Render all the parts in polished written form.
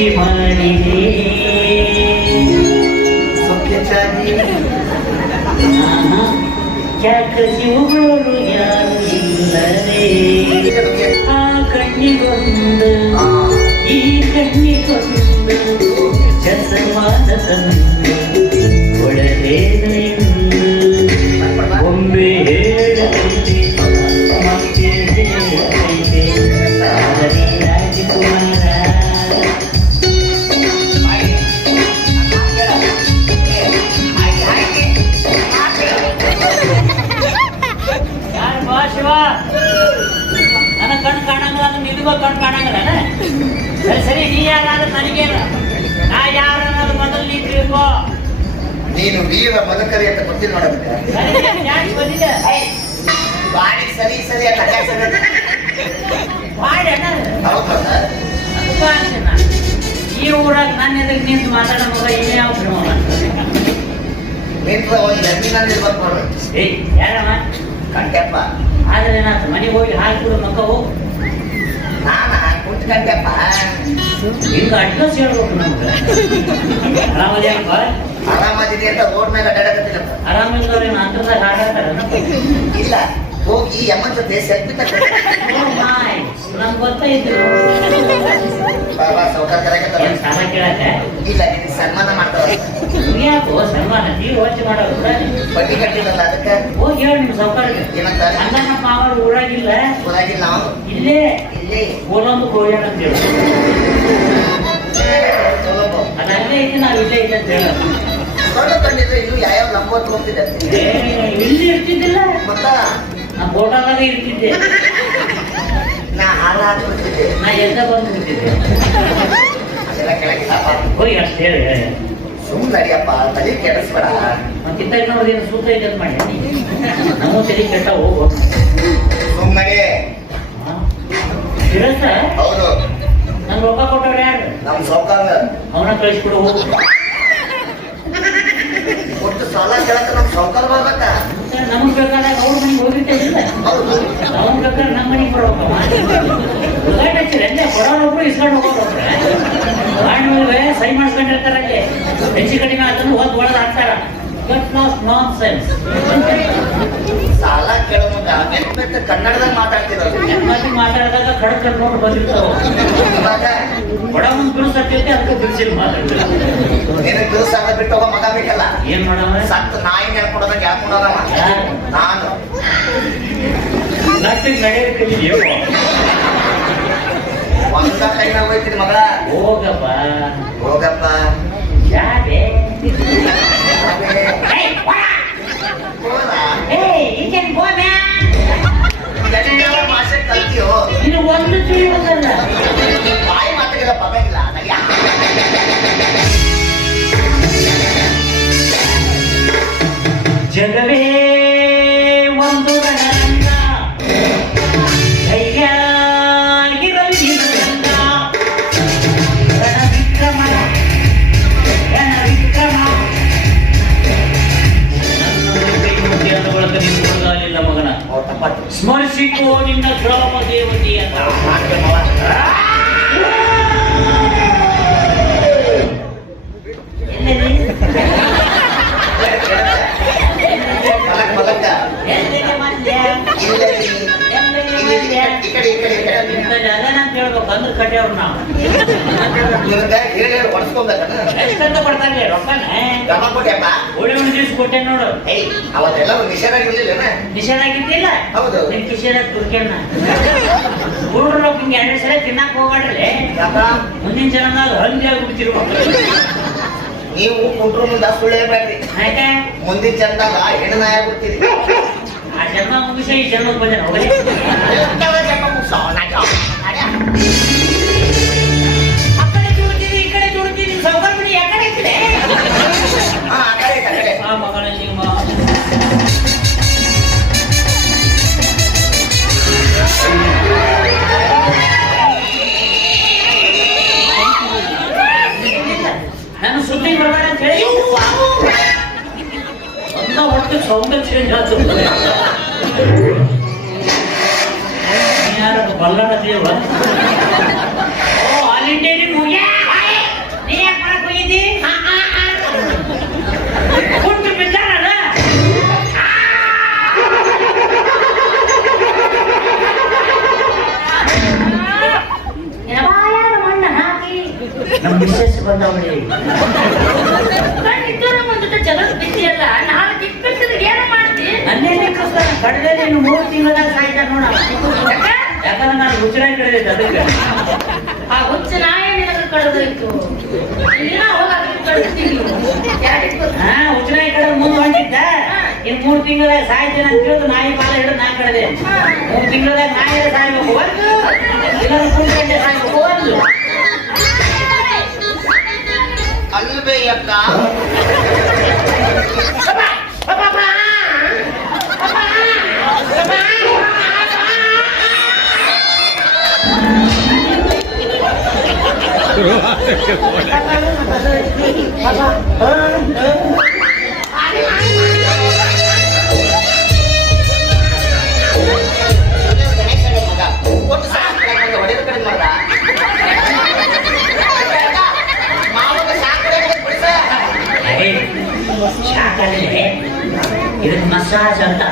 ಪ್ರೀತಿ ಮಾಡಿದೆ ಯಾಕಸಿವುಗಳು ಯಾರು ಇಲ್ಲದೆ ಆ ಕಣ್ಣಿಗೊಂದು ಈ ಕಣ್ಣಿಗೊಂದು ಚಸವಾದ ತಂದು ಕೊಡಲೇನು ಎಂದು ಒಮ್ಮೆ ಹೇಳತೈತೆ ಮತ್ತೆ ಹೇಳತೈತೆ ಆದರೆ ರಾಜಕುಮಾರ ನನ್ನ ಕಣ್ ಕಾಣಂಗಿಲ್ಲ ಅಂದ್ರೆ ನಿನಗೂ ಕಣ್ ಕಾಣಂಗಿಲ್ಲ ಸರಿ ಸರಿ ನೀ ಯಾರಾದ್ರೆ ನನಗೇನು ನಾ ಯಾರನ್ನಾದ್ರು ಮೊದಲು ನೀ ತಿಳ್ಕೋ ನೀನು ವೀರ ಬದುಕರಿ ಅಂತ ಗೊತ್ತಿಲ್ಲ ನೋಡಬೇಕು ಬಂದಿದೆ ಬಾಡಿ ಸರಿ ಸರಿ ಅಂತ ಮಾಡಿ ಈ ಊರಾಗ ನನ್ನ ಎದುರು ನಿಂತು ಮಾತಾಡೋ ಮಗ ಏನೇ ಅವಸರ ನಿಂತು ಒಂದು ಜಮೀನಲ್ಲಿ ಇರ್ಬೇಕು ನೋಡ್ರಿ ಏಯ್ ಯಾರಮ್ಮ ಕಂಟೆಪ್ಪ ಆದ್ರೆ ಏನಾಯ್ತು ಮನೆಗೆ ಹೋಗಿ ಹಾಲು ಕೊಡು ಮಕ್ಕ ಹೋಗು ನಾನ ಕುಂತ ಕಂಟೆಪ್ಪ ಹಿಂಗ ಅಡ್ರೆಸ್ ಹೇಳ್ಬೇಕು ನಮ್ಗೆ ಆರಾಮದೇನಪ್ಪ ಆರಾಮದಿದೆ ಅಂತ ರೋಡ್ ಮೇಲೆ ಅಡ್ಡಾಡಕತ್ತಿಲ್ಲಪ್ಪ ಆರಾಮಿಲ್ಲವ್ರೇನು ಅಂತರ್ದಾಗ ಆಡಾಡ್ತಾರ ಇಲ್ಲ ಹೋಗಿ ಅಮ್ಮನ ಜೊತೆ ಸೆಲ್ಫಿ ನಮ್ಗೆ ಗೊತ್ತಾಯ್ತು ಬಾಬಾ ಸೌಕರ್ಯ ಕರೆಕತ್ತಾರ ಏನ್ ಸಾಲ ಕೇಳತ್ತೆ ಇಲ್ಲ ನಿನ್ ಸನ್ಮಾನ ಮಾಡ್ತಾರ ಯಾಕೋ ಸನ್ಮಾನ ನೀವು ಯೋಚನೆ ಮಾಡೋದು ಬಡ್ಡಿ ಕಟ್ಟಿದಲ್ಲ ಅದಕ್ಕೆ ಹೋಗಿ ಹೇಳಿ ನಿಮ್ ಸೌಕರ್ಯ ಏನಂತ ಅಣ್ಣ ನಮ್ಮ ಮಾವರು ಊರಾಗಿಲ್ಲ ಊರಾಗಿಲ್ಲ ನಾವು ಇಲ್ಲೇ ಇಲ್ಲೇ ಗೋಲೊಂದು ಕೋಯ್ಯಾಣ ಅಂತ ಹೇಳಿ ಚಲೋಪ್ಪ ಅದು ಅಲ್ಲೇ ಐತಿ ನಾವು ಇಲ್ಲೇ ಇದೆ ಅಂತ ಹೇಳೋದು ಸೊಳ್ಳೆ ಕಂಡಿದ್ರೆ ಇನ್ನು ಯಾವ್ಯಾವ ನಂಬರ್ ಹೋಗ್ತಿದೆ ಇಲ್ಲಿ ಇರ್ತಿದ್ದಿಲ್ಲ ಮತ್ತ ನಾ ಫೋಟೋದಾಗ ಇರ್ತಿದ್ದೆ ನಾ ಹಾಲ ಹಾಕ್ಬಿಡ್ತಿದ್ದೆ ನಾ ಎದ್ದ ಬಂದ್ಬಿಡ್ತಿದ್ದೆ ಅದೆಲ್ಲ ಕೆಳಗಿಲ್ಲಪ್ಪ ಹೋಗಿ ಅಷ್ಟು ಹೇಳಿ ಸುಮ್ಮನೆ ನಡಿಯಪ್ಪ ತಲೆ ಕೆಡಿಸ್ಬೇಡ ಮತ್ತಿತ್ತ ನೋಡ್ರಿ ಏನು ಸೂತ ಇದೆ ಅಂತ ಮಾಡಿ ನಮ್ಮ ತಲೆ ಕೆಟ್ಟ ಹೋಗು ಸುಮ್ಮನೆ ನಡಿ ಇರತ್ತ ಹೌದು ನನ್ ರೊಕ್ಕ ಕೊಟ್ಟವ್ರು ಯಾರು ನಮ್ ಸೌಕಾರ ಅವನ ಕಳಿಸ್ಬಿಡು ಹೋಗು ಒಟ್ಟು ಸಾಲ ಕೇಳಕ ನಮ್ ಸೌಕಾರ ಬರ್ಬೇಕ ನಮಗ್ ಬೇಕಾದಾಗ ಅವ್ರ ಮನೆಗೆ ಹೋಗಿರ್ತಿಲ್ಲ ಹೌದು ಅವ್ನ ಬೇಕಾದ್ರೆ ನಮ್ಮ ಮನೆಗೆ ಕೊಡ್ಬೇಕು ಎಲ್ಲೇ ಕೊಡೋರೊಬ್ರು ಇಸ್ಕೊಂಡು ಹೋಗೋರೊಬ್ರು ಗಾಡಿ ಸೈ ಮಾಡಿಸ್ಕೊಂಡಿರ್ತಾರಲ್ಲಿ ಹೆಚ್ಚು ಕಡಿಮೆ ಆತನು ಹೋದ್ ಒಳಗೆ ಹಾಕ್ತಾರ ನಾನ್ ಸೆನ್ಸ್ ಸಾಲ ಕೇಳೋ ಮುಂದೆ ನೆನ್ಪೆತ್ತ ಕನ್ನಡದಾಗ ಮಾತಾಡ್ತಿರೋದು ನೆಮ್ಮದಿ ಮಾತಾಡಿದಾಗ ಕಡಕ್ ನೋಡಿ ಬಂದಿರ್ತಾವ ಇವಾಗ ಕೊಡ ಮುಂದೆ ಬಿಡಿಸತ್ತೈತೆ ಅದಕ್ಕೆ ಬಿಡಿಸಿಲ್ ಮಾತಾಡ್ತಾರೆ ನಿನಗೆ ದಿವಸ ಸಾಲ ಬಿಟ್ಟು ಹೋಗೋ ಮಗ ಬೇಕಲ್ಲ ಏನ್ ಮಾಡವ ಸತ್ತು ನಾಯಿ ನೆನ್ಕೊಡೋದಾಗ ಯಾಕೆ ಕೊಡೋದವ ನಾನು ನಾಟಿಗೆ ನಡೆಯಕ್ಕೆ ಒಂದ ಕೈನ ಹೋಯ್ತೀನಿ ಮಗಳ ಹೋಗಪ್ಪ ಹೋಗಪ್ಪ ಯಾಕೆ ಭಾಷೆ ಕಲ್ತಿಯೋ ಇದು ಒಂದು ತಿಳಿಯೋದಲ್ಲ ಬಾಯಿ ಮಾತಾಡಿದ ಪರವಾಗಿಲ್ಲ ನನಗೆ ಜಗವೇ ಒಂದು ರಣರಂಗ ಧೈರ್ಯಾಗಿರಲಿರಂಗ ರಣವಿಕ್ರಮ ರಣವಿಕ್ರಮ ನನ್ನನ್ನು ಕೈ ಮುಟ್ಟಿ ಅಂತ ಬಳಕ ನೀನು ಕೊಡಲಿಲ್ಲ ಮಗನ ಸ್ಮರಿಸಿಕೋ ನಿನ್ನ ಗ್ರಾಮ ದೇವತೆಯನ್ನ ಹೇಳ್ಬೇಕಂದ್ರೆ ಕಟ್ಟಿಯವ್ರು ನಾವು ಎಷ್ಟಂತ ಕೊಡ್ತಾರೆ ರೊಕ್ಕನ ಉಳಿ ದಿವ್ಸ ಕೊಟ್ಟೆ ನೋಡು ಅವತ್ತೆಲ್ಲ ನಿಷೇಧ ಆಗಿರ್ಲಿಲ್ಲ ನಿಷೇಧ ಆಗಿದ್ದಿಲ್ಲ ಹೌದು ನಿನ್ ಕಿಶೇದ ತುರ್ಕೆಣ್ಣ ಹುಡ್ರು ರೊಕ್ಕ ಹಿಂಗೆ 2 ಸಲ ತಿನ್ನಕ್ ಹೋಗ್ಬೇಡ್ರಿ ಮುಂದಿನ ಜನದಾಗ ಹಂದಿ ಆಗ್ಬಿಡ್ತಿರ್ಬೇಕು ನೀವು ಕುಂಟ್ರು ಮುಂದ ಸುಳ್ಳು ಹೇಳ್ಬೇಡ್ರಿ ಯಾಕೆ ಮುಂದಿನ ಜನದಾಗ ಹೆಣ್ಣು ನಾಯ ಆಗ್ಬಿಡ್ತೀರಿ ಆ ಜನ್ಮ ಮುಗಿಸಿ ಈ ಜನ್ಮಕ್ಕೆ ಬಂದ ಹೋಗ್ರಿ ಆ ಕಡೆ ದುಡ್ತೀವಿ ಈ ಕಡೆ ದುಡ್ತೀವಿ ಸೌಕರ್ಯ ಬಿಡಿ ಯಾಕಡೆ ಇರ್ತದೆ ಆ ಮಗಳ ನಿಮ್ಮ ನಾನು ಸುದ್ದಿ ಬರಬೇಡ ಅಂತ ಹೇಳಿ ಒಂದ ಹೊಟ್ಟೆ ಸೌಂದರ್ಯ ಚೇಂಜ್ ಆಗ್ತದೆ ಯಾರು ಬಲ್ಲಡ ದೇವ ಓ ಆಲ್ ಇಂಡಿಯಾ ಮುಗಿಯ ನಮ್ಮ ಮಿಸ್ಸಸ್ ಬಂದವಳಿ ಜಗಳ ಬಿಟ್ಟಿಯಲ್ಲ ನಾಳೆ ದಿಕ್ಕಿದ್ರೆ ಏನು ಮಾಡ್ತಿ ನನ್ನೇನೆ ಕಡಲೆ ನೀನು 3 ತಿಂಗಳಾಗ ಸಾಯ್ತ ನೋಡ ಯಾಕಂದ್ರೆ ನಾನು ಹುಚ್ಚರಾಗಿ ಕಳೆದಿದ್ದೆ ಅದಕ್ಕೆ ಆ ಹುಚ್ಚ ನಾಯಿ ನಿನಗೆ ಕಳೆದೋಯ್ತು ಹುಚ್ಚರಾಗಿ ಕಡೆ ಮುಂದೆ ಹೊಂಟಿದ್ದ ಇನ್ 3 ತಿಂಗಳಾಗ ಸಾಯ್ತೇನೆ ಅಂತ ತಿಳಿದು ನಾಯಿ ಬಾಲ ಹಿಡಿದು ನಾ ಕಳೆದೆ 3 ತಿಂಗಳಾಗ ನಾಯಿ ಸಾಯ್ಬೇಕು ಒಂದು ಇಲ್ಲ ಕುಂಡ್ಕಂಡೆ ಸಾಯ್ಬೇಕು ಒಂದು ಅಲ್ವೇ ಅಕ್ಕ ಶಾಖಲ್ಲಿ ಇದಕ್ಕೆ ಮಸಾಜ್ ಅಂತ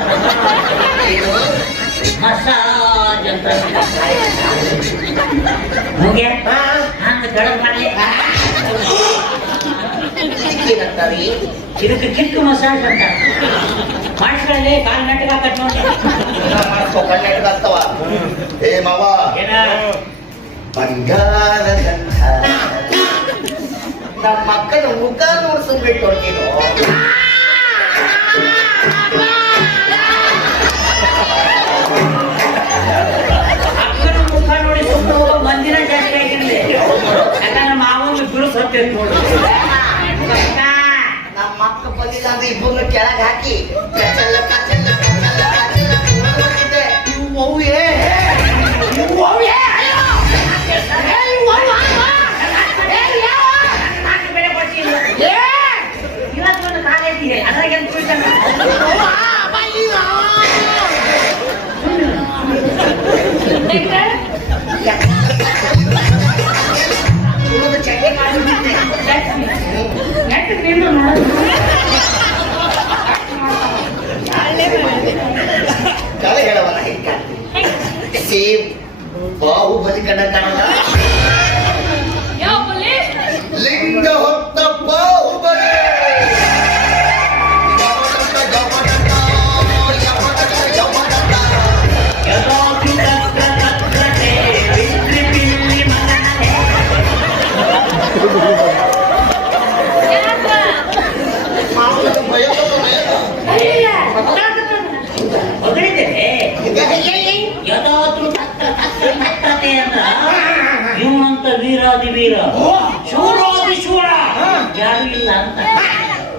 ಮಸಾಜ್ ಅಂತ ಮುಗಿಯ ಹಂಗ ಗಡಪ್ ಮಾಡಲಿ ಇದಕ್ಕೆ ಕಿತ್ತು ಮಸಾಜ್ ಅಂತ ಮಾಡಿಸ್ಕೊಳ್ಳಿ ಕಾಲ್ ನೆಟ್ಟಿಗೆ ಹಾಕತ್ ನೋಡಿ ಮಾಡ್ಸ್ಕೊಳ್ತಾವ ಏ ಮಾವ ಏನ ಬಂಗಾರದಂತ ನಮ್ಮ ಮಕ್ಕಳ ಮುಖ ನೋಡ್ಸಂದ್ಬಿಟ್ಟು ಹೊಡ್ತೀನೋ ಅಕ್ಕನ ಮುಖ ನೋಡಿ ಸುಮ್ಮನೆ ಹೋಗೋ ಮಂದಿರ ಜಾಸ್ತಿ ಆಗಿರ್ಲಿ ಯಾಕಂದ್ರೆ ಮಾವೊಂದು ಬಿರುಸು ಹತ್ತಿತ್ತು ನೋಡಿ ನಮ್ಮ ಮಕ್ಕ ಬಂದಿಲ್ಲ ಅಂದ್ರೆ ಇಬ್ಬರನ್ನ ಕೆಳಗೆ ಹಾಕಿ ಕಚಲ್ಲ ಕಚಲ್ಲ ಕಚಲ್ಲ ಕಚಲ್ಲ ನೋಡ್ಬಿಟ್ಟಿದ್ದೆ. ಇವು ಅವ್ವೇ, ಇವು ಅವ್ವೇ. ಇವತ್ತೊಂದು ಕಾಲೇಜಿಗೆ ಅದ್ರಾಗ ಎಂತ ಉಳಿದ ಚಟ್ನಿ ಮಾಡಿಬಿಟ್ಟಿದ್ದೆ. ಕಳೆ ಹೇಳವಲ್ಲ ಹಿಂಗ ಸೇಮ್ ಬಾಹುಬಲಿ ಕಣ್ಣ ಕಾಣಲ್ಲ ಲಿಂಗ ಹೊತ್ತ ಬಾಹುಬಲಿ ಇವನಂತ ವೀರಾದಿ ವೀರ ಶೂರಾದಿ ಶೂರ ಯಾರು ಇಲ್ಲ ಅಂತ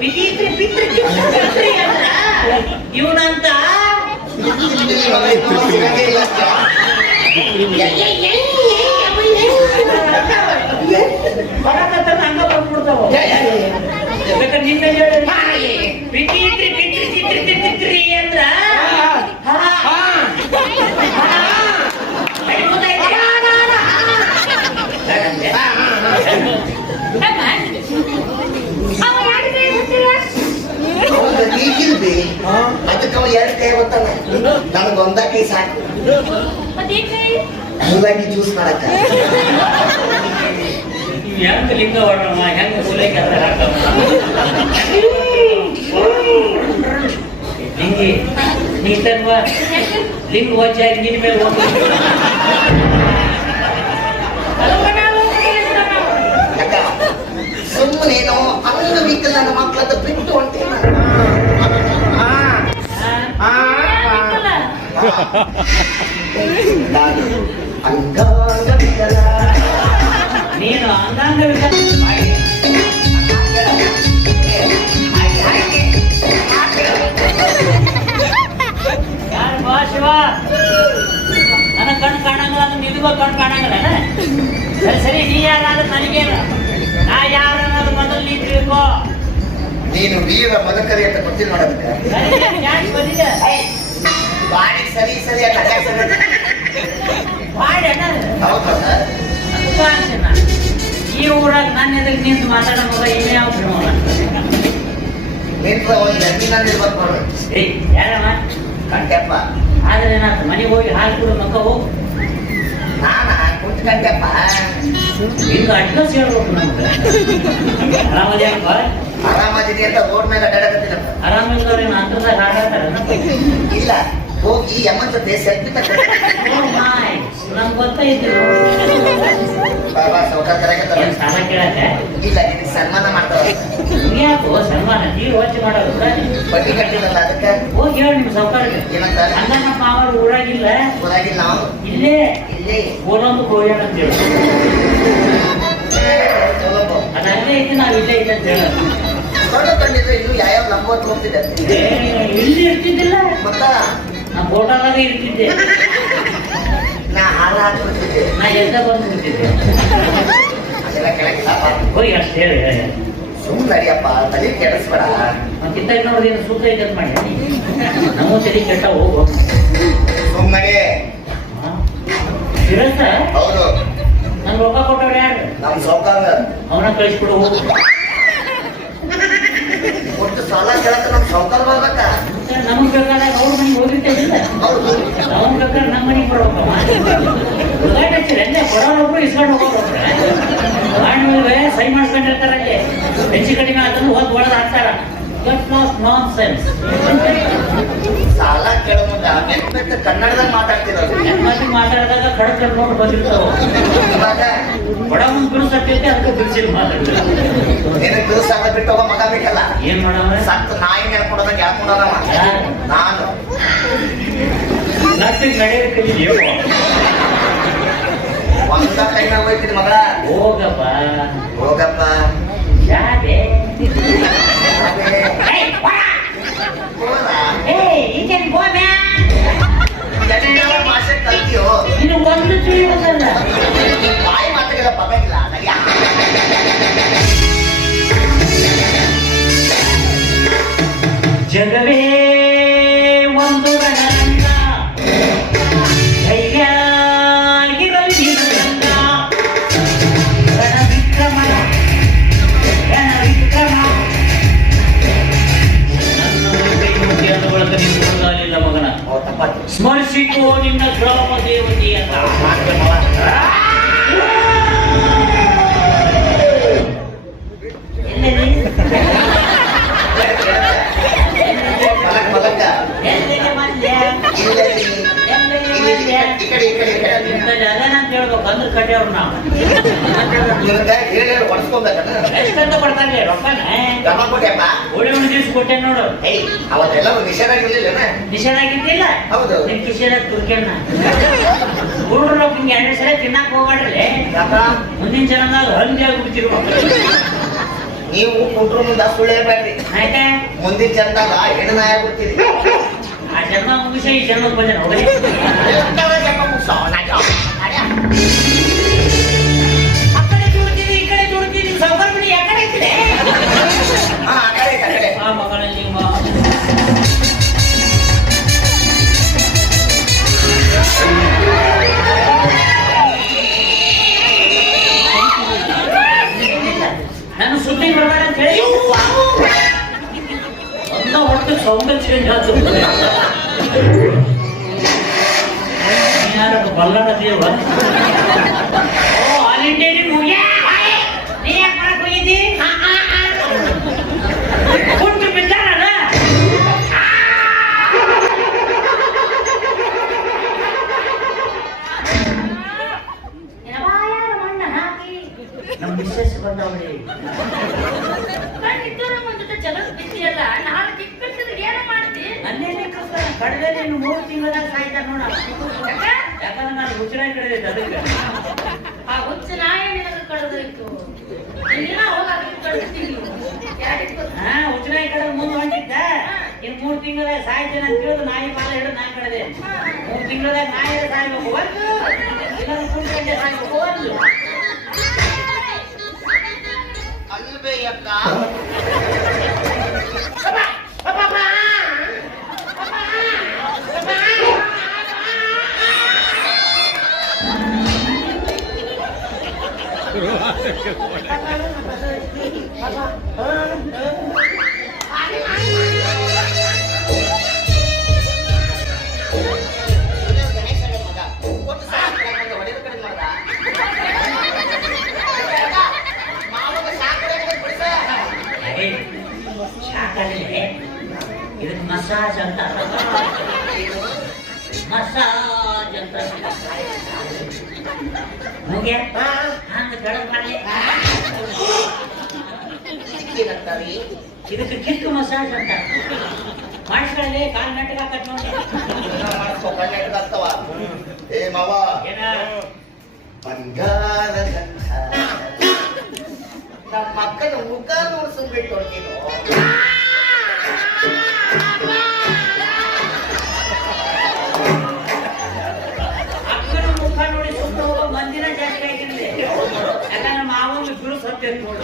ಬಿಟ್ಟಿದ್ರೆ ಬಿಟ್ರಿ ಅಂತ ಇವನಂತ ಹಂಗ ಬಂದ್ಬಿಡ್ತಾವ ಬೇಕಾದ್ರೆ ನಿನ್ನೆ ಬಿಟ್ಟಿದ್ರಿ ಬಿಟ್ರಿ ಚಿತ್ರಿ ತಿತ್ರಿ ಅಂದ್ರ ಈಗಿಲ್ಬಿ ಅದಕ್ಕೆ ಅವ 2 ಕೈ ಗೊತ್ತಾನ ನನಗೊಂದ ಕೈ ಸಾಕು ಮುಲ್ಲಂಗಿ ಜ್ಯೂಸ್ ಮಾಡಕ್ಕ ಹೆಂಗ ಲಿಂಗ ವರ್ಣ ಹೆಂಗ ಮೂಲೈಕೆ ಲಿಂಗಿ ನೀ ತನ್ವ ಲಿಂಗ ವಜ್ಜಾಗಿ ನಿನ್ನ ಮೇಲೆ ಹೋಗಿ ಸುಮ್ಮನೇನೋ ಅಂಗವಿಕಲನ ಮಕ್ಕಳದ ಬಿಟ್ಟು ಹೊಂಟೇನ ನಾನು ಅಂಗಾಂಗವಿಕಲ ನೀನು ಅಂಗಾಂಗ ವಿಕಲ ಯಾರು ಬಾ ಶಿವ ನನ್ನ ಕಣ್ಣು ಕಾಣಂಗಿಲ್ಲ ಅಂದ್ರೆ ನಿನಗೂ ಕಣ್ಣು ಕಾಣಂಗಿಲ್ಲ ಸರಿ ಸರಿ ನೀ ಯಾರಾದ್ರೂ ನನಗೇನು ನಾ ಯಾರನ್ನಾದ್ರೂ ಮೊದಲು ನೀ ತಿಳ್ಕೋ ನೀನು ವೀರ ಬದುಕರಿ ಅಂತ ಗೊತ್ತಿಲ್ಲ ನೋಡೋದಕ್ಕೆ ಯಾಕೆ ಬಂದಿದೆ ಬಾಡಿ ಸರಿ ಸರಿ ಅಂತ ಮಾಡಿ ಅಣ್ಣ ಹೌದಾ ಈ ಊರಾಗ ನನ್ನ ಎದುರು ನಿಂತು ಮಾತಾಡೋ ಮಗ ಇನ್ನೇ ಯಾವ ನಿಂತ ಒಂದು ಎಮ್ಮಿನಲ್ಲಿ ಬರ್ಕೊಂಡು ಏಯ್ ಯಾರಮ್ಮ ಕಂಟೆಪ್ಪ ಆದ್ರೆ ಏನಾಯ್ತು ಮನೆಗೆ ಹೋಗಿ ಹಾಲು ಕೂಡ ಮಕ್ಕ ಹೋಗು ನಾನ ಕುಂತ್ಕಂಟೆಪ್ಪ ಹಿಂಗ ಅಡ್ರೆಸ್ ಹೇಳ್ಬೇಕು ನಮ್ಗೆ. ಆರಾಮದೇನಪ್ಪ? ಆರಾಮಾಗಿದೆ ಅಂತ ರೋಡ್ ಮೇಲೆ ಅಡ್ಡಾಡಕತ್ತಿಲ್ಲಪ್ಪ. ಆರಾಮಿಲ್ಲವ್ರು ಏನು ಅಂತದಾಗ ಆಡಾಡ್ತಾರ? ಇಲ್ಲ, ಹೋಗಿ ಯಮ್ಮನ್ ಜೊತೆ ಸೆಲ್ಫಿ ನಮ್ಗೆ ಗೊತ್ತೈತಿ. ಬಾಬಾ ಸೌಕರ್ಯ ಕರೆಕತ್ತಾರ. ಏನ್ ಸಾಲ ಕೇಳಕ್ಕೆ? ಇಲ್ಲ, ನಿನಗೆ ಸನ್ಮಾನ ಮಾಡ್ತಾರ. ಯಾಕೋ ಸನ್ಮಾನ ಜೀವ ಹೊಚ್ಚ ಮಾಡೋದು? ಬಡ್ಡಿ ಕಟ್ಟಿಲ್ಲಲ್ಲ ಅದಕ್ಕೆ ಹೋಗಿ ಹೇಳಿ ನಿಮ್ಮ ಸೌಕರ್ಯ ಏನಂತ ಹಂಗ ನಮ್ಮ ಮಾವರು ಊರಾಗಿಲ್ಲ, ಊರಾಗಿಲ್ಲ ನಾವು ಇಲ್ಲೇ ಇಲ್ಲಿ ಗೋಲೊಂದು ಹೋಗ್ಯಾನ ಅಂತ ಹೇಳಿ. ಚಲೋಪ್ಪ. ಅದಲ್ಲೇ ಐತಿ, ನಾವ್ ಇಲ್ಲೇ ಐತೆ ಅಂತ ಹೇಳ. ಕಣ್ಣು ಕಂಡಿದ್ರೆ ಇನ್ನು ಯಾವ್ಯಾವ ನಂಬರ್ ಹೋಗ್ತಿದೆ ಇಲ್ಲಿ ಇರ್ತಿದ್ದಿಲ್ಲ, ಮತ್ತ ನಾ ಬೋಟದಾಗ ಇರ್ತಿದ್ದೆ, ನಾ ಹಾಲ ಹಾಕ್ಬಿಡ್ತಿದ್ದೆ. ನಾ ಎದ್ದ ಬಂದು ಬಿಡ್ತಿದ್ದೆ. ಅದೆಲ್ಲ ಕೆಳಗಿಲ್ಲಪ್ಪ. ಹೋಗಿ ಅಷ್ಟು ಹೇಳಿ. ಸುಮ್ಮನೆ ನಡಿಯಪ್ಪ, ತಲೆ ಕೆಡಿಸ್ಬೇಡ. ಕಿತ್ತ ನೋಡಿದ ಸೂತ್ರ ಐತೆ ಅಂತ ಮಾಡಿ ನಮ್ಮ ತಲೆ ಕೆಟ್ಟ ಹೋಗು. ಸುಮ್ಮನೆ ಇರತ್ತ ಹೌದು. ನನ್ ರೊಕ್ಕ ಕೊಟ್ಟವ್ರು ಯಾರು? ನಮ್ ಸೌಕಾರ ಅವನ ಕಳಿಸ್ಬಿಡು ಹೋಗು. ಒಟ್ಟು ಸಾಲ ಕೇಳಕ ನಮ್ ಸೌಕಾರ ಬರ್ಬೇಕ. ನಮಗ್ ಬೇಕಾದಾಗ ಅವ್ರ ಮನೆಗೆ ಹೋಗಿರ್ತೇವಿಲ್ಲ, ಹೌದು. ನಮಗ್ ಬೇಕಾದ್ರೆ ನಮ್ಮ ಮನೆಗೆ ಬರ್ಬೇಕಮ್ಮ. ಉದಾಹರಣೆ ಹಚ್ಚಿರ ಎಲ್ಲೇ ಕೊಡೋರೊಬ್ರು ಇಸ್ಕೊಂಡು ಹೋಗೋರೊಬ್ರು ಆಮೇಲೆ ಸೈ ಮಾಡ್ಕೊಂಡಿರ್ತಾರ, ಅಲ್ಲಿ ಹೆಚ್ಚು ಕಡಿಮೆ ಆತಂದ್ರೆ ಹೋದ್ ಒಳಗೆ ಹಾಕ್ತಾರ. ನಾನ್ ಸೆನ್ಸ್. ಸಾಲ ಕೇಳೋ ಮುಂದೆ ಆಮೇಲೆ ಕನ್ನಡದಾಗ ಮಾತಾಡ್ತಿರೋದು. ಹೆಣ್ಮಕ್ಳು ಮಾತಾಡಿದಾಗ ಖಡಕ್ ನೋಡ್ ಬಂದಿರ್ತಾವ. ಇವಾಗ ಬಡ ಮುಂದ್ ಬಿಡಿಸತ್ತೈತೆ, ಅದಕ್ಕೆ ಬಿಡಿಸಿಲ್ ಮಾತಾಡ್ತಾರೆ. ನಿನಗೆ ಸಾಲ ಬಿಟ್ಟು ಹೋಗೋ ಮಗ ಬೇಕಲ್ಲ. ಏನ್ ಮಾಡವ? ಸತ್ತು ನಾಯಿ ಮೇಲೆ ಕೊಡೋದಾಗ ಯಾಕೆ ಕೊಡೋದವ? ನಾನು ನಟ್ಟಿಗೆ ನಡೆಯೋದು ಕಲೀಲಿ. ಒಂದ ಟೈಮ್ನಾಗ ಹೋಯ್ತೀನಿ ಮಗಳ. ಹೋಗಪ್ಪ ಹೋಗಪ್ಪ. ಯಾಕೆ ಎಲ್ಲ ಭಾಷೆ ಕಲ್ತಿಯೋ? ನೀನು ಒಂದು ತಿಳಿಯೋದಲ್ಲ. ಬಾಯಿ ಮಾತಾಡಿಲ್ಲ ಪರವಾಗಿಲ್ಲ. ಜಗವೇ ಒಂದು ರಣರಂಗ, ಧೈರ್ಯಾಗಿರಲಿ ರಂಗ, ರಣವಿಕ್ರಮ ರಣವಿಕ್ರಮ. ನನ್ನ ಕೈ ಮುಟ್ಟಿ ಅಂದ ಒಳಗೆ ನೀನು ಕೊಡಲಿಲ್ಲ ಮಗನ. ತಪ್ಪಾಯ್ತು. ಸ್ಮರಿಸಿಕೋ ನಿನ್ನ ಗ್ರಾಮ ದೇವತೆಯನ್ನ. ಮಲಕ್ಕ ಈ ಕಡೆ ಈ ಕಡೆ ಅದೇನಂತ ಹೇಳ್ಬೇಕು ಅಂದ್ರೆ ಕಟ್ಟಿಯವ್ರು ನಾವು ಹೇಳಿ ಹೊಡ್ಸ್ಕೊಬೇಕನ್ನ ಎಷ್ಟಂತ ಕೊಡ್ತಾರೆ ರೊಕ್ಕನ? ಗಮ ಕೊಟ್ಟೆಪ್ಪ. ಉಳಿ ದಿವ್ಸ ಕೊಟ್ಟೆ ನೋಡು. ಏಯ್ ಅವತ್ತೆಲ್ಲ ನಿಷೇಧ ಆಗಿರ್ಲಿಲ್ಲ. ನಿಷೇಧ ಆಗಿದ್ದಿಲ್ಲ. ಹೌದು. ನಿನ್ ಕಿಶೇದ ತುರ್ಕೆಣ್ಣ ಹುಡುಗರು ಹಿಂಗೆ 2 ಸಲ ತಿನ್ನಕ್ ಹೋಗ್ಬೇಡ್ರಿ. ಯಾಕ ಮುಂದಿನ ಜನ ಹಂದಿ ಆಗ್ಬಿಡ್ತಿರ್ಬೇಕು. ನೀವು ಕುಂಟ್ರು ಮುಂದೆ ಸುಳ್ಳೇಬೇಡ್ರಿ. ಆಯ್ತಾ? ಮುಂದಿನ ಜನದಾಗ ಹೆಣ್ಣು ನಾಯ ಆಗ್ಬಿಡ್ತೀರಿ. ಆ ಜನ್ಮ ಮುಗಿಸ ಈ ಜನ್ಮಕ್ಕೆ ಬಂದೆ ನೋಡಿ. ಆ ಕಡೆ ದುಡ್ತೀವಿ, ಈ ಕಡೆ ದುಡ್ತೀವಿ. ಸೌಕರ್ಯ ಬಿಡಿ, ಆ ಕಡೆ ಐತಿದೆ. ಹಾ ಆ ಕಡೆ ಆ ಕಡೆ. ಆ ಮಗಳಲ್ಲಿ ನಾನು ಸುದ್ದಿ ಬರಬೇಡ ಅಂತ ಹೇಳಿ ಒಂದ ಹೊಟ್ಟು ಸೌಂಡ್ ಚೇಂಜ್ ಆಗ್ತದೆ. ಯಾರ ಬಲ್ಲಡ ದೇವ? ಓ ಆಲ್ ಇಂಡಿಯಾ ನೀ ಯಾಕೆ ಮಾಡಕ್ ಹೋಗಿದ್ದಿ? ಕುಂಟು ಬಿದ್ದಾರ ನಮ್ಮ ಮಿಸ್ಸಸ್ ಬಂದವಳಿ. ನನ್ನೇನೆ ಕಡಲೆ ನೀನು 3 ತಿಂಗಳದಾಗ ಸಾಯ್ತಾರ ನೋಡ. ಯಾಕಂದ್ರೆ ನಾನು ಹುಚ್ಚನಾಯಿ ಕಡೆದಿದ್ದೆ ಅದಕ್ಕೆ. ಆ ಹುಚ್ಚ ನಾಯಿ ನಿನಗೆ ಕಳೆದೋಯ್ತು. ಹುಚ್ಚನಾಯಿ ಕಡೆ ಮುಂದೆ ಹೊಂಟಿದ್ದ. ಇನ್ 3 ತಿಂಗಳದಾಗ ಸಾಯ್ತೇನೆ ಅಂತ ಹೇಳಿದ್ರು ನಾಯಿ ಬಾಲ ಹಿಡಿದು ನಾ ಕಡೆದೆ. 3 ತಿಂಗಳದಾಗ ನಾಯಿ ಸಾಯ್ಬೇಕು ಒಂದು, ಇಲ್ಲ ಕುಂತ್ಕೊಂಡೆ ಸಾಯ್ಬೇಕು ಒಂದು. ಅಲ್ವೇ ಅಕ್ಕ ಮಸಾಜ್ ಅಂತ ಮಸಾಜ್ ಅಂತ ಮುಗಿಯ ಹಂಗ ಗಡದ್ ಮಾಡಿ ಏನಂತಾರಿ ಇದಕ್ಕೆ ಕಿಕ್ ಮಸಾಜ್ ಅಂತ ಮಾಡಿಸ್ಕೊಳ್ಳಿ ಕಾಲ್ ನೆಟ್ಟಗೆ ಹಾಕತ್ ನೋಡಿ ಮಾಡ್ತಾವ ಏ ಮಾವ ಏನ ಬಂಗಾರದಂತ ನಮ್ಮ ಮಕ್ಕಳ ಮುಖ ನೋಡ್ಸಂದ್ಬಿಟ್ಟು ನೀನು ಅಕ್ಕನ ಮುಖ ನೋಡಿ ಸುಮ್ಮನೆ ಹೋಗೋ ಮಂದಿನ ಜಾಸ್ತಿ ಆಗಿರ್ಲಿ ಯಾಕಂದ್ರೆ ಮಾವೊಂದು ಬಿರುಸು ಹತ್ತಿತ್ತು ನೋಡಿ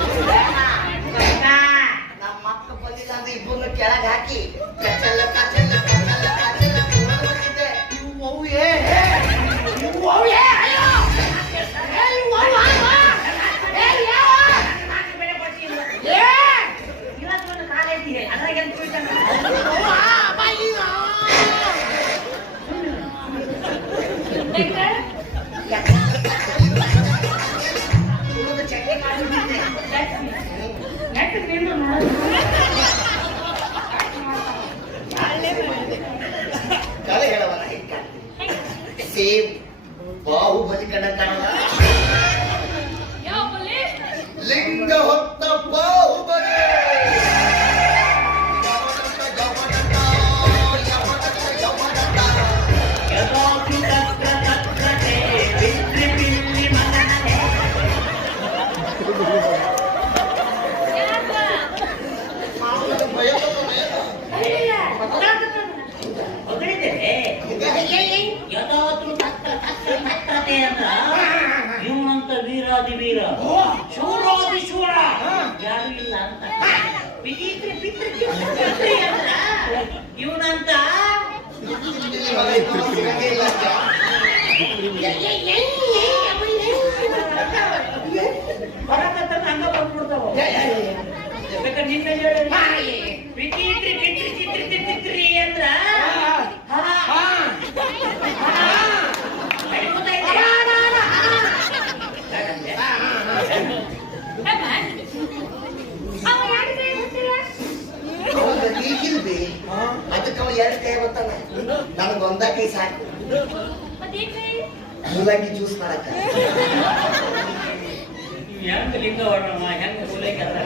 ನಮ್ಮ ಮಕ್ಕ ಬಂದಿಲ್ಲ ಅಂದ್ರೆ ಇಬ್ಬರನ್ನ ಕೆಳಗೆ ಹಾಕಿ ಕಚ್ಚಲ್ಲ ಕಚ್ಚಲ್ಲ ಕಚ್ಚಲ್ಲ ಕಚ್ಚಲ್ಲ ನೋಡ್ಬಿಟ್ಟಿದ್ದೆ ಇವು ಅವ್ವೇ ಇವು ಅವ್ವೇ ಅಯ್ಯೋ ಇವತ್ತೊಂದು ಕಾಲ ಐತಿ ಅದ್ರಾಗ ಎಂತ ಚಟ್ನಿ ಮಾಡಿಬಿಟ್ಟಿದ್ದೆ ಕಲೆ ಹೇಳವನ ಸೇಮ್ ಬಾಹುಬಲಿ ಕಣ್ಣ ಕಾಣಲ್ಲ ಲಿಂಗ ಹೊತ್ತ ಬಾಹುಬಲಿ ಇವನಂತ ವೀರಾದಿ ವೀರ ಶೂರಾದಿ ಶೂರ ಯಾರು ಇಲ್ಲ ಅಂತ ಪಿತ್ರಿ ಪಿತ್ರಿ ಅಂತ ಇವನಂತ ಹೊರಕತ್ತ ಹಂಗ ಬಂದ್ಬಿಡ್ತಾವ ಬೇಕಾದ್ರೆ ನಿನ್ನ ಪಿತ್ರಿ ಪಿತ್ರಿ ಚಿತ್ರಿ ಚಿತ್ರಿ ಅಂದ್ರ ಈಗಿಲ್ಬಿ ಅದಕ್ಕೆ ಅವ ಎರಡು ಕೈ ಬರ್ತಾನ ನನಗೆ ಒಂದ ಕೈ ಸಾಕು ಮೂಲಂಗಿ ಜ್ಯೂಸ್ ಮಾಡಕ್ಕ ಹೆಂಗ ಲಿಂಗ ಹೊರಮ್ಮ ಹೆಂಗ ಮೂಲಂಗಿ ಅಂತ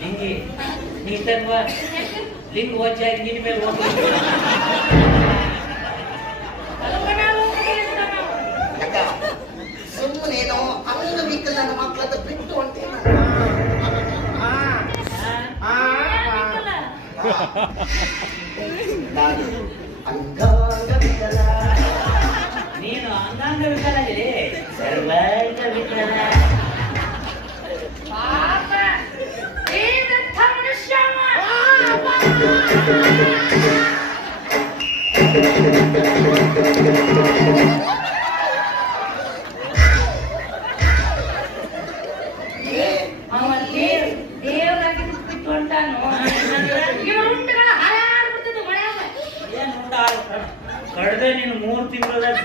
ಹಿಂಗಿ ನೀ ತನ್ವಾ ಲಿಂಗ ವಜ್ಜಾಗಿ ನಿನ್ನ ಮೇಲೆ ಹೋಗ್ಬೇಕು ಅಕ್ಕ ಸುಮ್ಮನೇನೋ ಅಂಗವಿಕಲ ನನ್ನ ಮಕ್ಕಳದ ಬಿಟ್ಟು ಅಂತೇನ ನಾನು ಅಂಗಾಂಗವಿಕಲ ನೀನು ಅಂಗಾಂಗ ವಿಕಲ ಇದೆ ಸರ್ವಾಂಗ ವಿಕಲ ಕಳೆದ ನೀನು 3 ತಿಂಗಳದಾಗ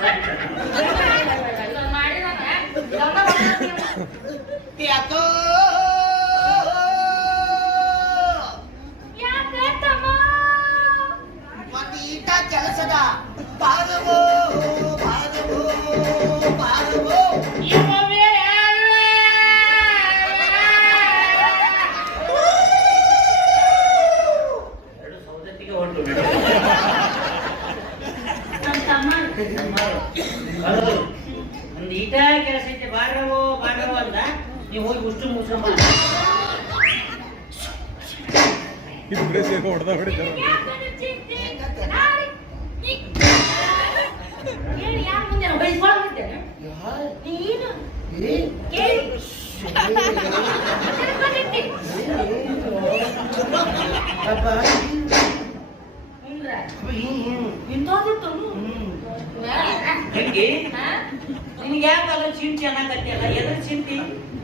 ಯಾಕೋ ಈಟ ಕೆಲಸದ ಬಾರವೋ ಬಾರವೋ ಬಾರವೋ ಎರಡು ಸೌದತ್ತಿಗೆ ಹೊರಟು ಒಂದು ಈಟ ಕೆಲಸ ಐತೆ ಬಾರವೋ ಬಾರವೋ ಅಂತ ನೀವು ಹೋಗಿ ಉಷ್ಟು ಮುಸ್ಕೊಂಬ ಹೊಡೆದ ಹೊಡಿತಾರೆ ನಿನ್ಗೆ ಯಾಕಲ್ಲ ಚಿಂತೆ ಅನ್ನಕತ್ತಿಯಲ್ಲ ಎದ್ರ ಚಿಂತಿ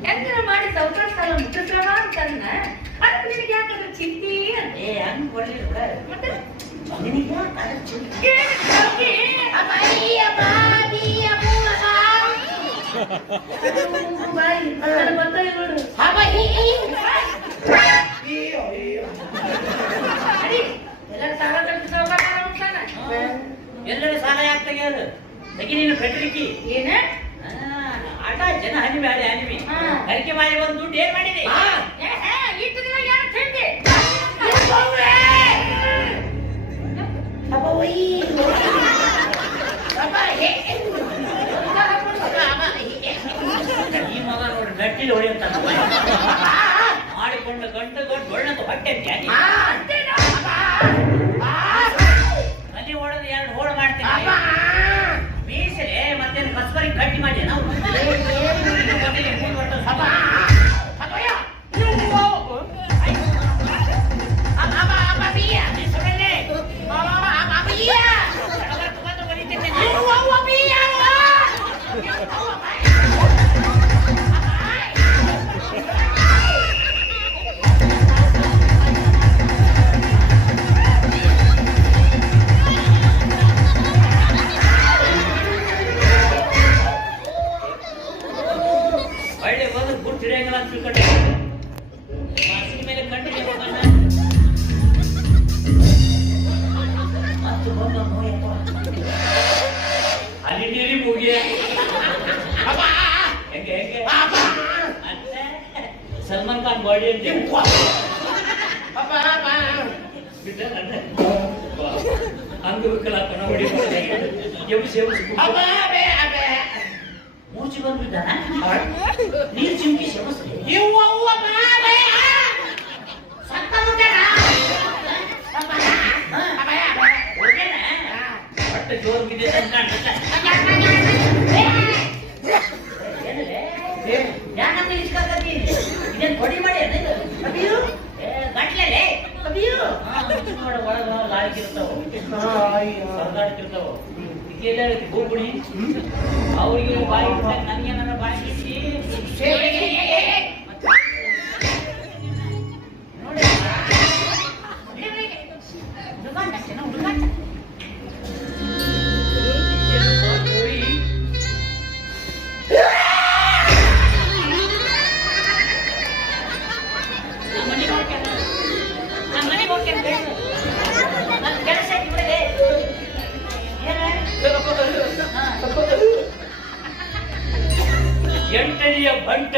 ಹೆಂಗಾರ ಮಾಡಿ ಸೌಕರ್ಯ ಸ್ಥಳ ಮುಟ್ಟಿಸೋಣ ಅಂತನ್ನ ಅದಕ್ಕೆ ನಿನಗೆ ಯಾಕಂದ್ರೆ ಚಿಂತಿ ಅಂತ ಏ ಹಂಗ್ ಕೊಡ್ಲಿಲ್ಲ ಬಿಡ ಮತ್ತೆ ನಿನಗೆ ಯಾಕಲ್ಲ ಚಿಂತೆ ಬರ್ತಾ ನೋಡು ಅಡಿ ಎಲ್ಲರ ಸಾಲ ಕಟ್ಟಿ ಸಾಲ ಮಾಡ್ತಾನ ಎಲ್ಲರೂ ಸಾಲ ಯಾಕೆ ತೆಗಿಯೋದು ತೆಗಿ ನೀನು ಕಟ್ಲಿಕ್ಕಿ ಏನ ಆಟ ಜನ ಹನಿ ಬ್ಯಾಡ ಹನಿ ಅಡಿಕೆ ಮಾಡಿ ಬಂದು ದುಡ್ಡು ಏನ್ ಮಾಡಿದೆ ಇಷ್ಟು ದಿನ ಯಾರು ತಿಂದೆ ಈ ಮಗ ನೋಡಿ ಗಟ್ಟಿಲಿ ಹೊಡೆಯುತ್ತಾನ ಮಾಡಿಕೊಂಡು ಗಂಟು ಗಂಟು ಒಳ್ಳಂತ ಹೊಟ್ಟೆ ಮನೆ ಹೊಡೆದು ಎರಡು ಹೋಳು ಮಾಡ್ತೇನೆ ಮೀಸಲೆ ಮತ್ತೇನು ಕಸ್ಬರಿ ಗಟ್ಟಿ ಮಾಡಿ ನಾವು ಒಳ್ಳೆ ಬಂದು ಗುಡ್ ಹಿಡಿಯಂಗಿಲ್ಲ ಅಂತ ತಿಳ್ಕೊಂಡೆ ಮಾಸಿನ ಮೇಲೆ ಕಂಟಿನ್ಯೂ ಹೋಗೋಣ ಮತ್ತು ಬಂದು ನೋಯಪ್ಪ ಅಲ್ಲಿ ನೀರಿ ಮುಗಿಯ ಹೆಂಗೆ ಹೆಂಗೆ ಮತ್ತೆ ಸಲ್ಮಾನ್ ಖಾನ್ ಬಾಡಿ ಅಂತ ಅಂಗವಿಕಲ ಕಣ ಹೊಡಿ ಎಬ್ಸಿ ಮೂರ್ತಿ ಬಂದ್ಬಿದ್ದಾನ ನೀರು ಚಿಂಕಿ ಶಮಸ್ಲಿ ಹೊಟ್ಟೆ ಜೋರು ಬಿದ್ದೆ ಯಾಕಂತ ಇಸ್ಕೊಳ್ತೀವಿ ಇದೇನು ಕೊಡಿ ಮಾಡಿ ಕಬಿಯು ಗಟ್ಲೆ ಕಬಿಯು ಒಳಗ ಲಾಯ್ಕಿರ್ತಾವ ಹೊರಗಾಡ್ತಿರ್ತಾವ ಗೋಗುಣಿ ಅವ್ರಿಗೆ ಬಾಯಿ ನನಗೆ ನನ್ನ ಬಾಯಿ ಎಂಟನೆಯ ಬಂಟ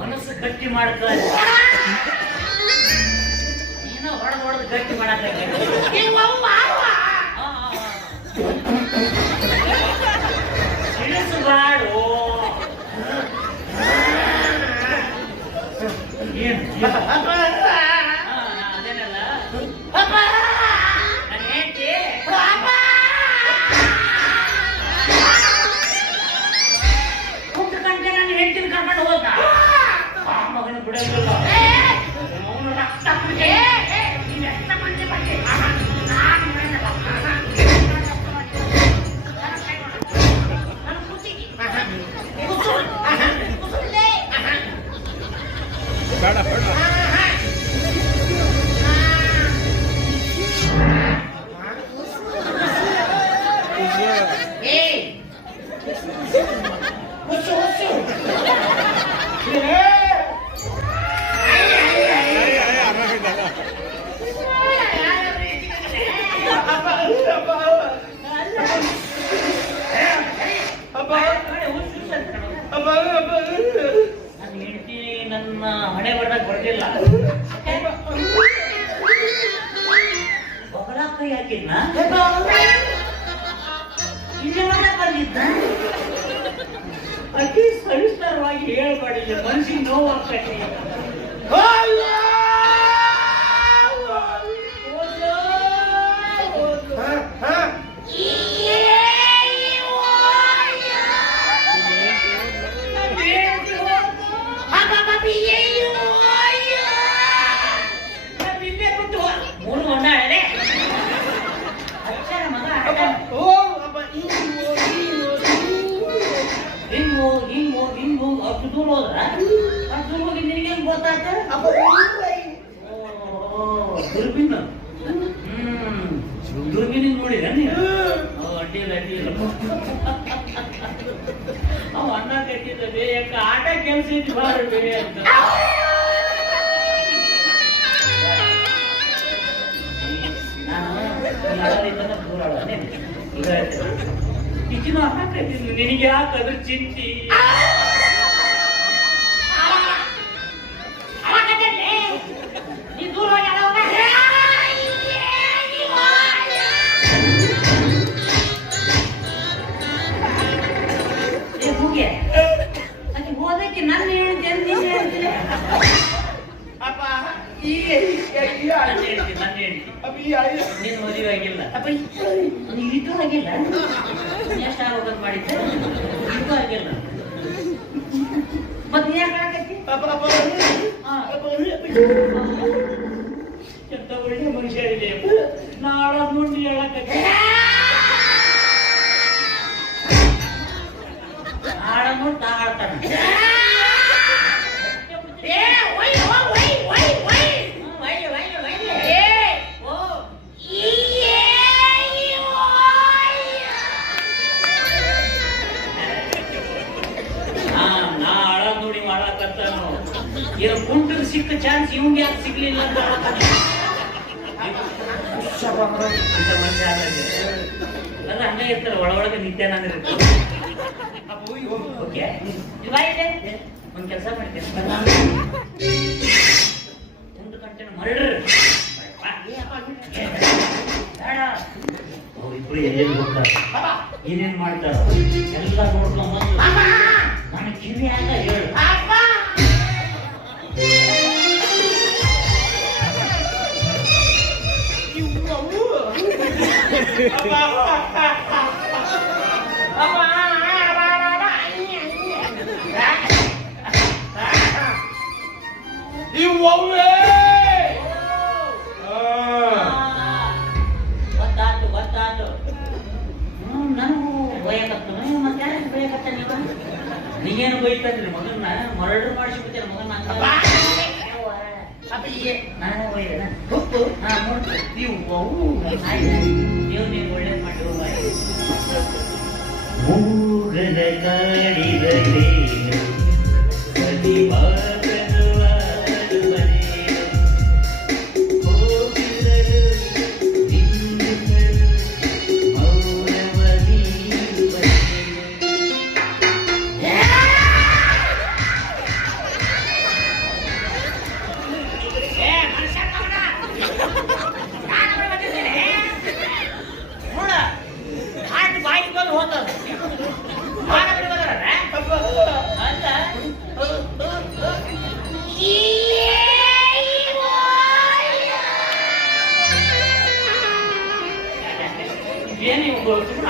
ಮನಸ್ಸು ಗಟ್ಟಿ ಮಾಡ್ತಾರೆ ಏನೋ ಹೊಡೆದು ಗಟ್ಟಿ ಮಾಡಕ್ಕೆ ತಿಳಿಸಬಾಡು ಅದೇನಲ್ಲ ನಾನು ಹೇಳ್ತಿ ಕುಂಟ ಗಂಟೆ ನಾನು ಹೇಳ್ತೀನಿ ಕರ್ಕೊಂಡು ಹೋದ ಮಗನ ಬಿಡೋದಿಲ್ಲ ಅವನು ರಕ್ತ ಬೇಡ ಬೇಡ ನನ್ನ ಹೆಂಡತಿ ನನ್ನ ಹಣೆ ಬರಕ್ಕೆ ಬರ್ಲಿಲ್ಲ ಬಹಳ ಕೈ ಹಾಕಿದ್ನ ಇಲ್ಲಿ ಬಂದಿದ್ದ ಅತಿ ಸವಿಸ್ತಾರವಾಗಿ ಹೇಳ್ಬಾಡಿಲ್ಲ ಮನಸ್ಸಿಗೆ ನೋವಾಗ್ತೈತಿ ಮೂರು ಹೊಂಡ ಮಗ ಹಿಂಗ್ ಅಷ್ಟು ದೂರ ಹೋದ್ರ ಅಷ್ಟು ದೂರ ಹೋಗಿ ನಿನಗೆ ಹೆಂಗ್ ಗೊತ್ತಾಗ್ತ ದುರ್ಬಿನ್ ದುರ್ಬಿನ್ ನೋಡಿದ ನೀನು ಅಡ್ಡಿಲ್ಲ ಮಾಡಿದ್ದದೆ ಯಾಕ ಆಟ ಕೆಲಸ ಇದ್ದು ಬಾರಬೇ ಅಂತ ನಿನಗೆ ಯಾಕದ್ರ ಚಿಂತಿ ಹೋದಕ್ಕೆ ನನ್ನ ಹೇಳ್ತೇನೆ ನೀನು ಮದುವೆ ಆಗಿಲ್ಲ ಇದು ಆಗಿಲ್ಲ ಎಷ್ಟು ಆಗೋದ್ ಮಾಡಿದ್ದೆ ಇದು ಆಗಿಲ್ಲ ಮತ್ತೆ ಯಾಕೆ ಎಂತ ಒಳ್ಳೆ ಮನುಷ್ಯ ಇದೆ ನಾಳ ನೋಡಿ ಹೇಳಕ್ಕೆ ನಾಳ ನೋಡಿ ನಾ ಆಡ್ತಾನೆ ಕುಂಟು ಸಿಕ್ಕ ಚಾನ್ಸ್ ಇವಂಗೆ ಯಾಕೆ ಸಿಗ್ಲಿಲ್ಲ ಅಂತ ಅಲ್ಲ ಹಂಗ ಇರ್ತಾರೆ ಒಳಗೆ ನಿತ್ಯಾನಂದ ಇರ್ತಾರೆ ಒಂದ್ ಕೆಲಸ ಮಾಡ್ತೇನೆ ಕುಂಟು ಕಂಟೆನ ಮರ್ಡರ್ ಅವ್ರಿಬ್ರು ಎಲ್ಲೆಲ್ಲಿ ಹೋಗ್ತಾರ ಏನೇನ್ ಮಾಡ್ತಾರ ಎಲ್ಲ ನೋಡ್ಕೊಂಡ್ ಬಂದು ನಾನು ಕಿವಿಯಾಗ ಹೇಳು ಗೊತ್ತಾತು ನನಗೂ ಬಯಕತ್ತ ಮತ್ತೆ ಯಾರು ಬಯಕತ್ತ ನೀವೇನು ಬೈತಂದ್ರಿ ಮಗನ್ನ ಮರ್ಡರ್ ಮಾಡಿಸ್ಬಿಟ್ಟೆ ಮಗನ್ನ ನಾನು ನೀವು ಒಳ್ಳೇದು ಮಾಡಿ ಮೂಗದ ಕಾಡಿದಲೇನು ಪ್ರತಿಭಾಗನು ಆಡುವನೇನು ಹೋಗಿರಲು ನಿಂದುಗಳು ಮೌನವದಿ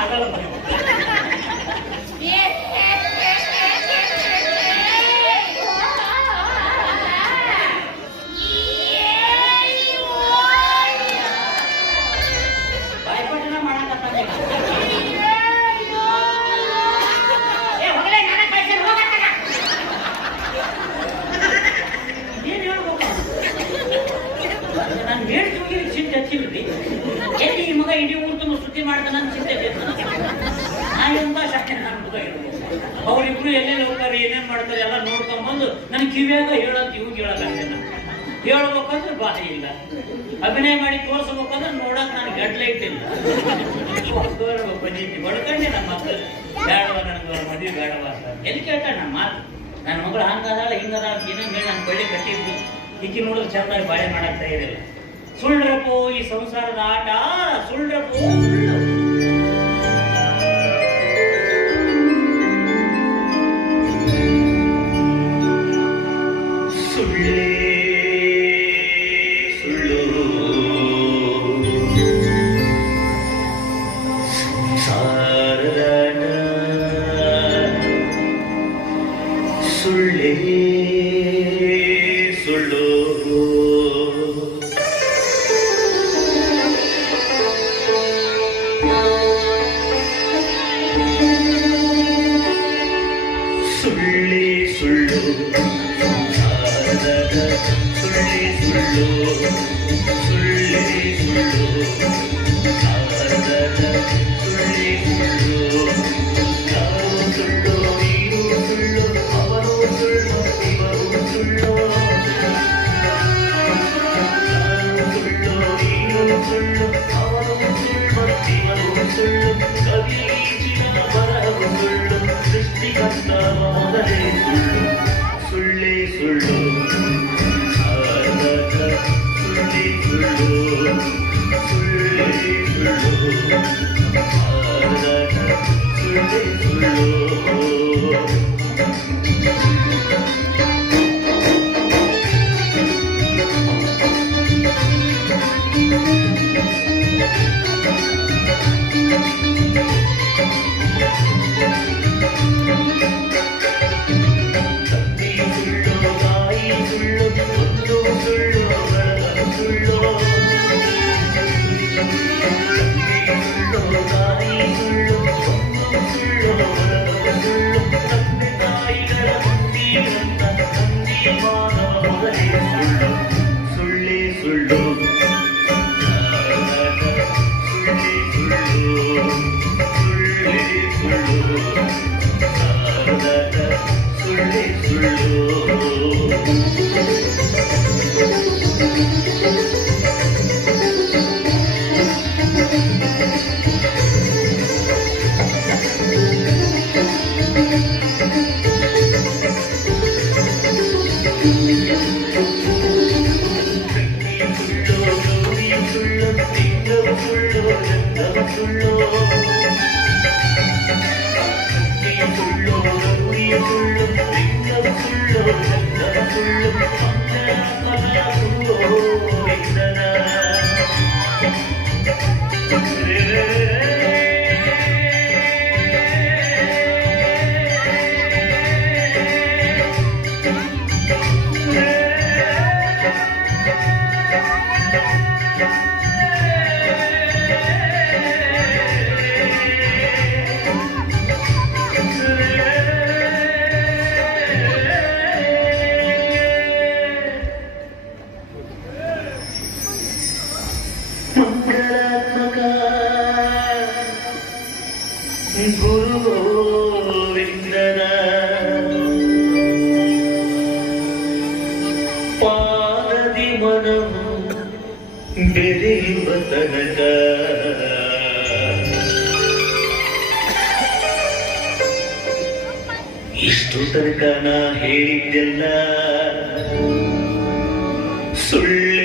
ಆಗಲ್ಲ ಬಾಯ್ಪಟ್ಟನ ಮಾಡಕತ್ತ ಏನ್ ಹೇಳ್ಬೇಕು ನಾನು ಹೇಳ್ತೀವಿ ಚಿಂತೆ ಹಚ್ಚಿಲ್ರಿ ಎಲ್ಲಿ ಈ ಮಗ ಇಡೀ ಊರು ತುಂಬ ಸುದ್ದಿ ಮಾಡ್ತಾನೆ ನನ್ನ ಚಿಂತೆ ನಾನೆಂತ ಶಾಖೆ ನನ್ನ ಮಗ ಇರ್ಬೋದು ಅವ್ರಿಬ್ರು ಎಲ್ಲೆಲ್ಲಿ ಹೋಗ್ತಾರೆ ಏನೇನ್ ಮಾಡ್ತಾರೆ ಎಲ್ಲ ನೋಡ್ಕೊಂಡ್ಬಂದು ನನ್ ಕಿವಿಯಾಗ ಹೇಳಂತ ಇವಾಗ ಹೇಳಕ್ಕಾಗ್ತದೆ ಹೇಳ್ಬೇಕಂದ್ರೆ ಬಾಧೆ ಇಲ್ಲ ಅಭಿನಯ ಮಾಡಿ ತೋರಿಸ್ಬೇಕಂದ್ರೆ ನೋಡಕ್ ನಾನು ಗಡ್ಲೆ ಇಟ್ಟಿಲ್ಲ ಬಂದಿದ್ದೆ ಬಡ್ಕೊಂಡೆ ನಮ್ಮ ಮಕ್ಕಳು ಬೇಡವ ನನಗೆ ಮದುವೆ ಬೇಡವ ಅಂತ ಎಲ್ಲಿ ಕೇಳ್ತಾಳೆ ನಮ್ಮ ಮಾತು ನನ್ನ ಮಗಳು ಹಂಗದಾಳ ಹಿಂಗದಾಳ ಏನೇನು ಹೇಳಿ ನಾನು ಬಳ್ಳಿ ಕಟ್ಟಿದ್ವಿ ಈಕಿ ನೋಡಿದ್ರೆ ಚೆನ್ನಾಗಿ ಬಾಳೆ ಮಾಡಕ್ ತಯಾರಿಲ್ಲ ಸುಳ್ಳ್ರಪ್ಪು ಈ ಸಂಸಾರದ ಆಟ ಸುಳ್ಳ್ರಪ್ಪು ಸುಳ್ಳು ಸುಳ್ಳೇ ಸುಳ್ಳು ಸುಳ್ಳೇ ಸುಳ್ಳು ಸುಳ್ಳೇ ಸುಳ್ಳು ಸುಳ್ಳೇ ಸುಳ್ಳು ಸುಳ್ಳೇ ಸುಳ್ಳು ನಾವು ಸುಳ್ಳು ನೀವು ಸುಳ್ಳು ಸುಳ್ಳು ಅವನು ಸುಳ್ಳು ಸುಳ್ಳು ಕವೀಚಿನ ಬರವು ಸುಳ್ಳು ಸೃಷ್ಟಿಕರ್ತ ಮೊದಲೇ ಸುಳ್ಳು ಸುಳ್ಳೇ ಸುಳ್ಳು ಸುಳ್ಳೇ ಸುಳ್ಳು ಸುಳ್ಳೇ ಸುಳ್ಳು ಸುಳ್ಳೇ ಸುಳ್ಳು ಸುಳ್ಳೇ ಸುಳ್ಳು ಸುಳ್ಳೇ ಸುಳ್ಳು ಮಂಗಳಾತ್ಮಕ ಗುರು ಗೋವಿಂದನ ಪಾದದಿ ಮನವು ಬೆರೆಯುವ ತನಕ ಇಷ್ಟು ತನಕ ನಾ ಹೇಳಿದ್ದೆಲ್ಲ ಸುಳ್ಳು